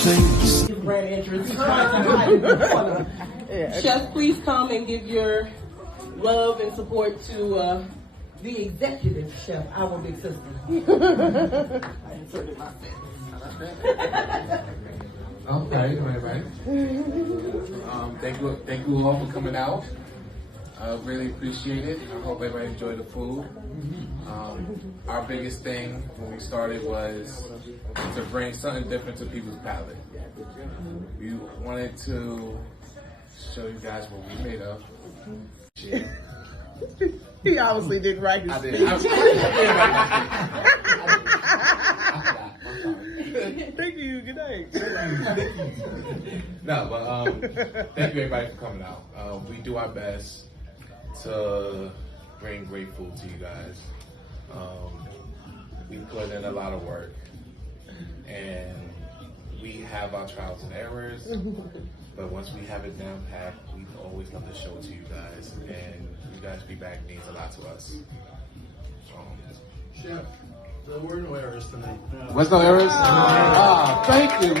Brand entrance. Chef, please come and give your love and support to the executive chef, our big sister. I inserted myself. Okay, right. Thank you all for coming out. I really appreciate it. I hope everybody enjoyed the food. Our biggest thing when we started was to bring something different to people's palate. We wanted to show you guys what we made of. Yeah. He obviously didn't write his speech. Thank you. Good night. No, but thank you everybody for coming out. We do our best to bring great food to you guys. We put in a lot of work, and we have our trials and errors. But once we have it down pat, we always love to show it to you guys, and you guys' feedback means a lot to us. Chef, there were no errors tonight. What's no errors? Thank you.